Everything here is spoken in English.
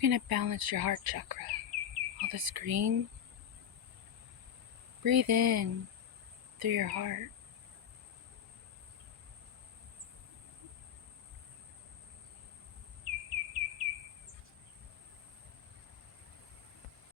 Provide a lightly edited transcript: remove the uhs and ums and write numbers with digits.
going to balance your heart chakra. All this green. Breathe in through your heart.